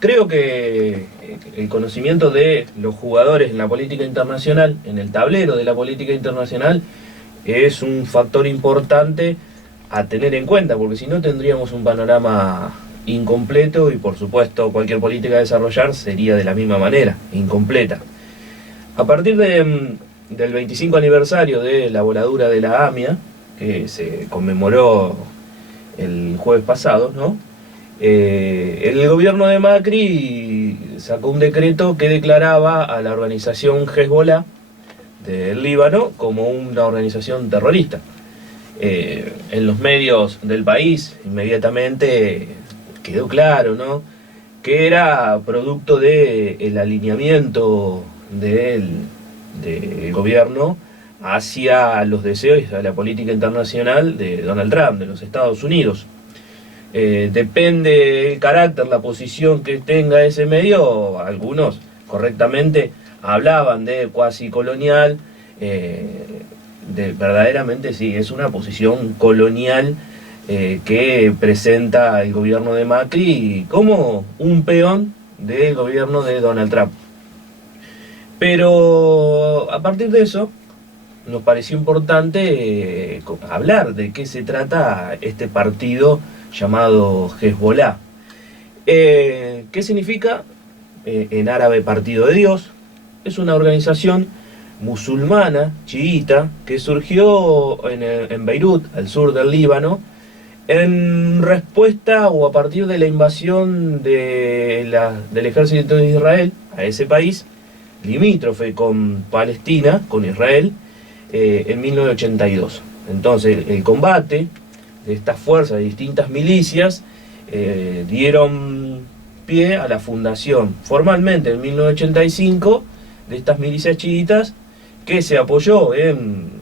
Creo que el conocimiento de los jugadores en la política internacional, en el tablero de la política internacional, es un factor importante a tener en cuenta, porque si no tendríamos un panorama incompleto y por supuesto cualquier política a desarrollar sería de la misma manera, incompleta. A partir del 25 aniversario de la voladura de la AMIA, que se conmemoró el jueves pasado, ¿no? El gobierno de Macri sacó un decreto que declaraba a la organización Hezbollah del Líbano como una organización terrorista. En los medios del país inmediatamente quedó claro, ¿no?, que era producto del alineamiento del gobierno hacia los deseos y a la política internacional de Donald Trump, de los Estados Unidos. Depende el carácter, la posición que tenga ese medio, algunos correctamente hablaban de cuasi colonial, verdaderamente sí, es una posición colonial que presenta el gobierno de Macri como un peón del gobierno de Donald Trump. Pero a partir de eso nos pareció importante hablar de qué se trata este partido llamado Hezbollah. ¿Qué significa? En árabe, Partido de Dios. Es una organización musulmana, chiita, que surgió en Beirut, al sur del Líbano, en respuesta o a partir de la invasión del ejército de Israel a ese país, limítrofe con Palestina, con Israel, en 1982. Entonces, el combate de estas fuerzas, de distintas milicias, dieron pie a la fundación formalmente en 1985 de estas milicias chiitas, que se apoyó en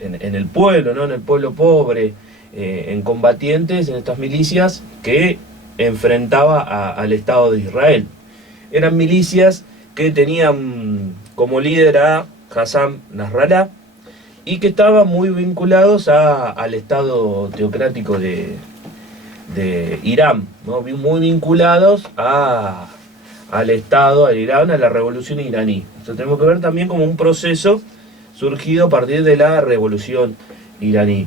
el pueblo, ¿no?, en el pueblo pobre, en combatientes, en estas milicias que enfrentaba al Estado de Israel. Eran milicias que tenían como líder a Hassan Nasrallah y que estaban muy vinculados al Estado teocrático de Irán, ¿no?, muy vinculados al Estado, al Irán, a la revolución iraní. Esto tenemos que ver también como un proceso surgido a partir de la revolución iraní.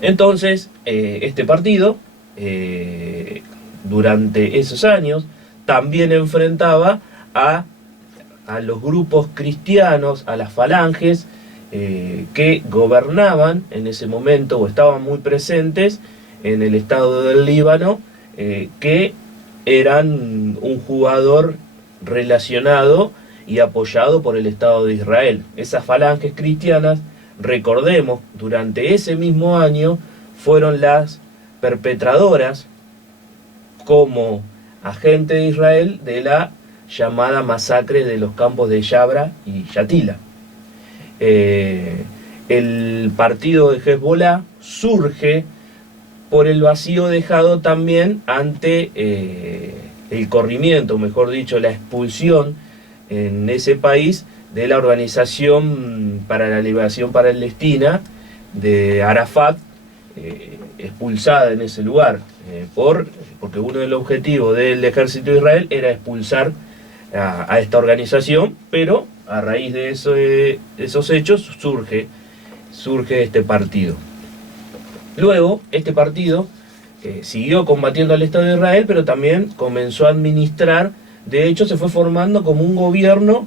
Entonces, este partido, durante esos años, también enfrentaba a los grupos cristianos, a las falanges, que gobernaban en ese momento o estaban muy presentes en el estado del Líbano, que eran un jugador relacionado y apoyado por el Estado de Israel. Esas falanges cristianas, recordemos, durante ese mismo año fueron las perpetradoras como agente de Israel de la llamada masacre de los campos de Yabra y Yatila. El partido de Hezbollah surge por el vacío dejado también ante el corrimiento, mejor dicho, la expulsión en ese país de la Organización para la Liberación Palestina de Arafat, expulsada en ese lugar, porque uno de los objetivos del ejército de Israel era expulsar a esta organización, pero a raíz de esos hechos surge este partido. Luego, este partido siguió combatiendo al Estado de Israel, pero también comenzó a administrar, de hecho se fue formando como un gobierno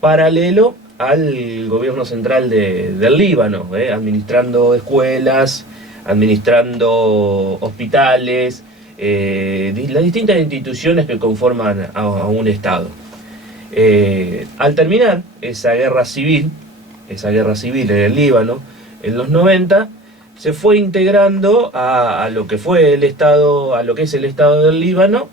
paralelo al gobierno central del Líbano, administrando escuelas, administrando hospitales, las distintas instituciones que conforman a un Estado. Al terminar esa guerra civil en el Líbano, en los 90, se fue integrando a lo que fue el Estado, a lo que es el Estado del Líbano,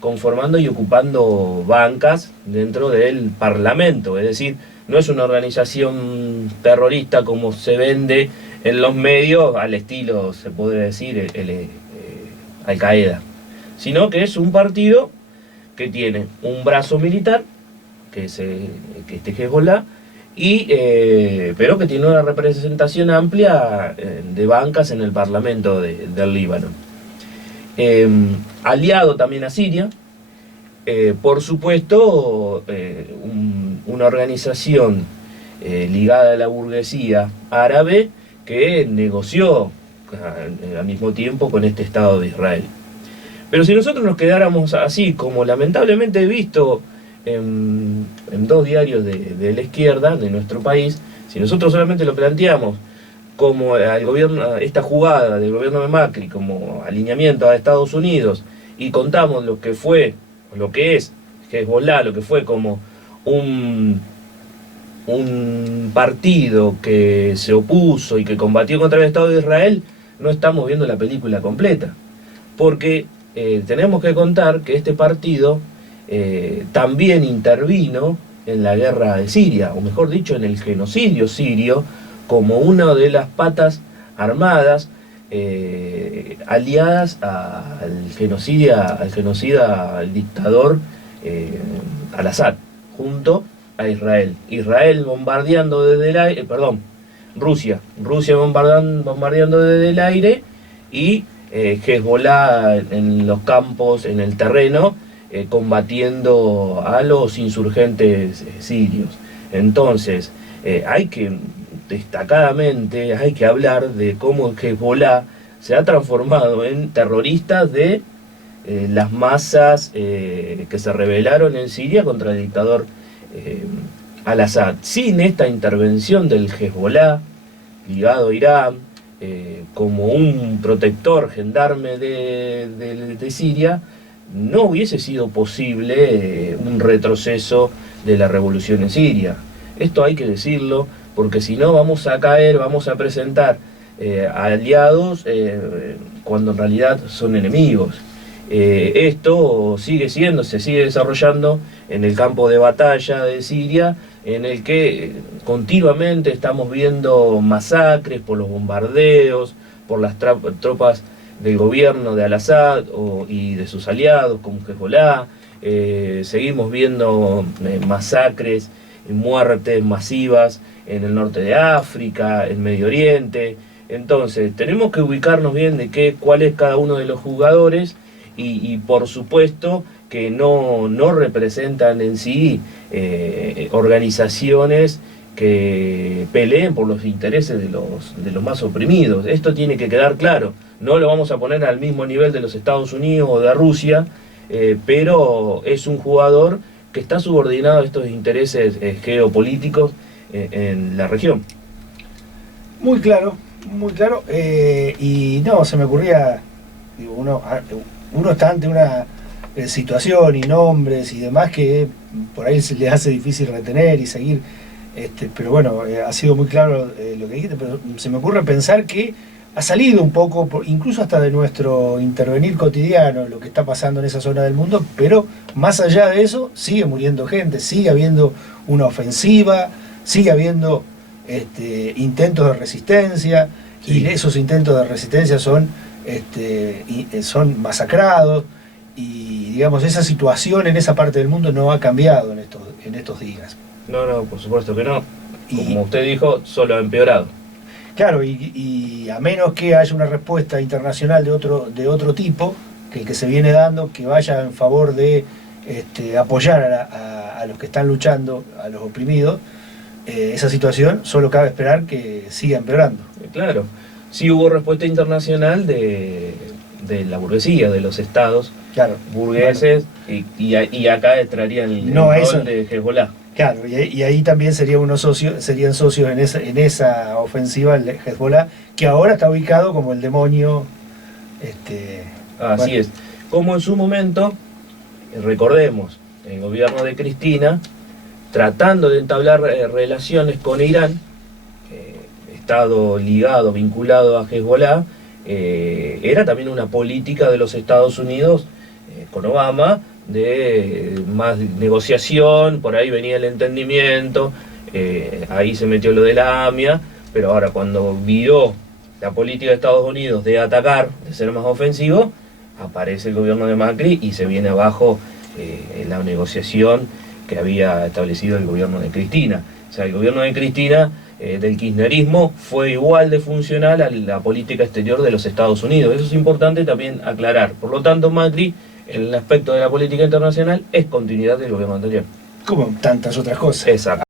conformando y ocupando bancas dentro del Parlamento. Es decir, no es una organización terrorista como se vende en los medios, al estilo, se podría decir, Al-Qaeda, sino que es un partido que tiene un brazo militar, que es este Hezbollah, pero que tiene una representación amplia de bancas en el Parlamento del Líbano. Aliado también a Siria, por supuesto, una organización ligada a la burguesía árabe que negoció al mismo tiempo con este Estado de Israel. Pero si nosotros nos quedáramos así, como lamentablemente he visto en dos diarios de la izquierda de nuestro país, si nosotros solamente lo planteamos como al gobierno, esta jugada del gobierno de Macri como alineamiento a Estados Unidos, y contamos lo que fue, lo que es Hezbollah, lo que fue como un partido que se opuso y que combatió contra el Estado de Israel, no estamos viendo la película completa. Porque tenemos que contar que este partido también intervino en la guerra de Siria, o mejor dicho, en el genocidio sirio, como una de las patas armadas aliadas al genocida, al dictador al-Assad, junto a Israel. Israel bombardeando desde el aire, Rusia bombardeando desde el aire, y Hezbollah en los campos, en el terreno, combatiendo a los insurgentes sirios. Entonces, destacadamente hay que hablar de cómo Hezbollah se ha transformado en terroristas de las masas que se rebelaron en Siria contra el dictador al-Assad. Sin esta intervención del Hezbollah, ligado a Irán, como un protector gendarme de Siria, no hubiese sido posible un retroceso de la revolución en Siria. Esto hay que decirlo, porque si no vamos a presentar aliados cuando en realidad son enemigos. Esto se sigue desarrollando en el campo de batalla de Siria, en el que continuamente estamos viendo masacres por los bombardeos, por las tropas del gobierno de al-Assad y de sus aliados como Hezbollah. Seguimos viendo masacres y muertes masivas en el norte de África, en Medio Oriente. Entonces tenemos que ubicarnos bien de cuál es cada uno de los jugadores, y por supuesto que no representan en sí organizaciones que peleen por los intereses de los más oprimidos. Esto tiene que quedar claro. No lo vamos a poner al mismo nivel de los Estados Unidos o de Rusia, pero es un jugador que está subordinado a estos intereses geopolíticos en la región. Muy claro, muy claro. Y no, se me ocurría, digo, uno está ante una situación y nombres y demás que por ahí se le hace difícil retener y seguir, pero bueno, ha sido muy claro lo que dijiste, pero se me ocurre pensar que ha salido un poco, incluso hasta de nuestro intervenir cotidiano, lo que está pasando en esa zona del mundo, pero más allá de eso, sigue muriendo gente, sigue habiendo una ofensiva, sigue habiendo intentos de resistencia, sí. Y esos intentos de resistencia son masacrados, y digamos, esa situación en esa parte del mundo no ha cambiado en estos días. No, por supuesto que no. Como usted dijo, solo ha empeorado. Claro, y a menos que haya una respuesta internacional de otro tipo, que el que se viene dando, que vaya en favor de apoyar a los que están luchando, a los oprimidos, esa situación solo cabe esperar que siga empeorando. Claro, sí hubo respuesta internacional de la burguesía, de los estados burgueses, bueno, y acá entraría el rol de Hezbollah. Claro, y ahí también serían socios en esa ofensiva el Hezbollah, que ahora está ubicado como el demonio. Así es. Como en su momento, recordemos, el gobierno de Cristina, tratando de entablar relaciones con Irán, estado ligado, vinculado a Hezbollah, era también una política de los Estados Unidos con Obama, de más negociación, por ahí venía el entendimiento, ahí se metió lo de la AMIA, pero ahora cuando vio la política de Estados Unidos de atacar, de ser más ofensivo, aparece el gobierno de Macri y se viene abajo la negociación que había establecido el gobierno de Cristina. O sea, el gobierno de Cristina, del kirchnerismo, fue igual de funcional a la política exterior de los Estados Unidos. Eso es importante también aclarar. Por lo tanto, Macri en el aspecto de la política internacional es continuidad del gobierno anterior. Como tantas otras cosas. Exacto.